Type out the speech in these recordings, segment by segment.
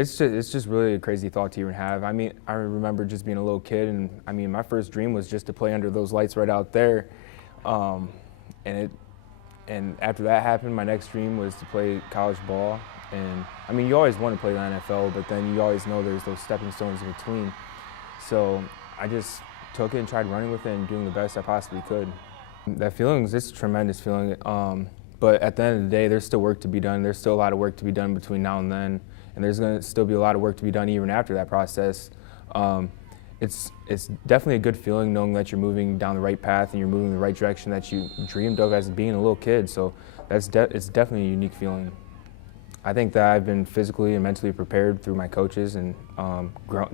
It's just really a crazy thought to even have. I mean, I remember just being a little kid, and I mean, my first dream was just to play under those lights right out there, um, and it and after that happened, my next dream was to play college ball. And I mean, you always want to play the NFL, but then you always know there's those stepping stones in between. So I just took it and tried running with it and doing the best I possibly could. That feeling is just a tremendous feeling. But at the end of the day, there's still work to be done. There's still a lot of work to be done between now and then. And there's going to still be a lot of work to be done even after that process. It's definitely a good feeling knowing that you're moving down the right path and you're moving in the right direction that you dreamed of as being a little kid. So it's definitely a unique feeling. I think that I've been physically and mentally prepared through my coaches and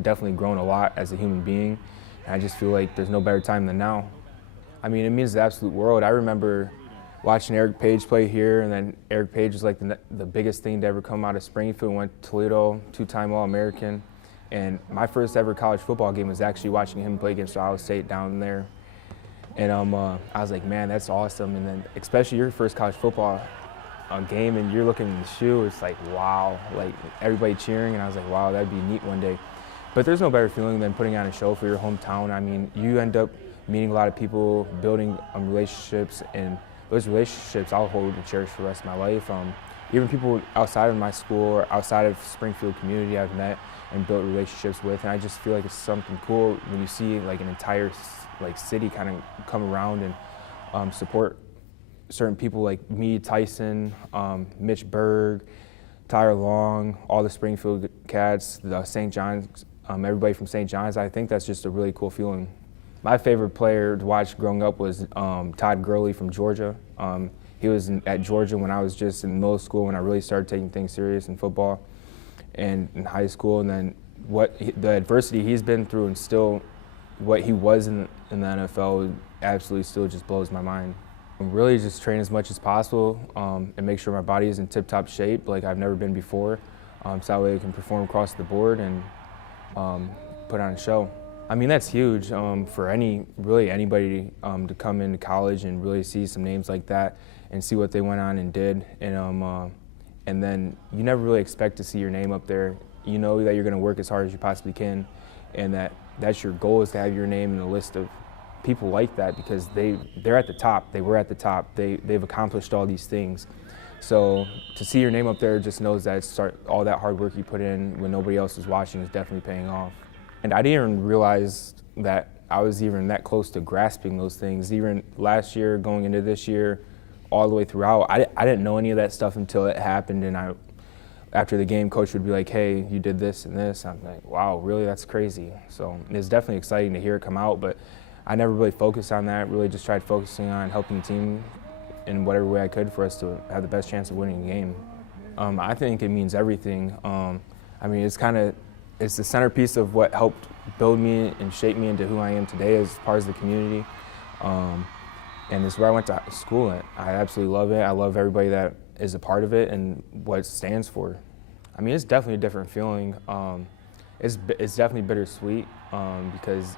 definitely grown a lot as a human being. And I just feel like there's no better time than now. I mean, it means the absolute world. I remember watching Eric Page play here, and then Eric Page was like the biggest thing to ever come out of Springfield. Went to Toledo, two-time All-American. And my first ever college football game was actually watching him play against Ohio State down there. And I was like, man, that's awesome. And then especially your first college football game and you're looking in the shoe, it's like, wow, like everybody cheering. And I was like, wow, that'd be neat one day. But there's no better feeling than putting on a show for your hometown. I mean, you end up meeting a lot of people, building relationships, and those relationships I'll hold and cherish for the rest of my life. Even people outside of my school or outside of Springfield community I've met and built relationships with, and I just feel like it's something cool when you see like an entire city kind of come around and support certain people like me, Tyson, Mitch Berg, Tyler Long, all the Springfield cats, the St. John's, everybody from St. John's. I think that's just a really cool feeling. My favorite player to watch growing up was Todd Gurley from Georgia. He was at Georgia when I was just in middle school, when I really started taking things serious in football and in high school. And then the adversity he's been through and still what he was in the NFL absolutely still just blows my mind. Really just train as much as possible and make sure my body is in tip-top shape like I've never been before, so that way I can perform across the board and put on a show. I mean, that's huge for really anybody to come into college and really see some names like that and see what they went on and did. And then you never really expect to see your name up there. You know that you're going to work as hard as you possibly can, and that's your goal, is to have your name in a list of people like that, because they're at the top. They were at the top. They've accomplished all these things. So to see your name up there just knows that all that hard work you put in when nobody else is watching is definitely paying off. And I didn't even realize that I was even that close to grasping those things. Even last year, going into this year, all the way throughout, I didn't know any of that stuff until it happened. And after the game, coach would be like, hey, you did this and this. I'm like, wow, really? That's crazy. So it's definitely exciting to hear it come out, but I never really focused on that, really just tried focusing on helping the team in whatever way I could for us to have the best chance of winning the game. I think it means everything. I mean, it's the centerpiece of what helped build me and shape me into who I am today as part of the community. And it's where I went to school at. I absolutely love it. I love everybody that is a part of it and what it stands for. I mean, it's definitely a different feeling. It's definitely bittersweet because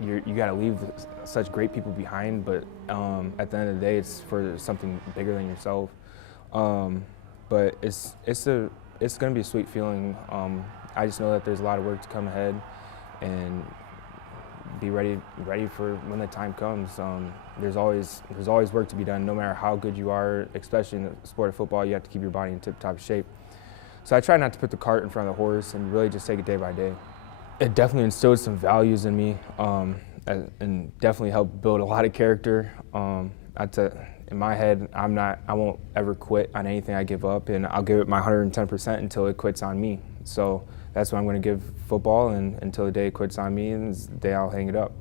you got to leave such great people behind, but at the end of the day, it's for something bigger than yourself. But it's going to be a sweet feeling. I just know that there's a lot of work to come ahead, and be ready for when the time comes. There's always work to be done, no matter how good you are. Especially in the sport of football, you have to keep your body in tip-top shape. So I try not to put the cart in front of the horse and really just take it day by day. It definitely instilled some values in me, and definitely helped build a lot of character. In my head, I won't ever quit on anything I give up, and I'll give it my 110% until it quits on me. So that's what I'm going to give football, and until the day it quits on me, and the day I'll hang it up.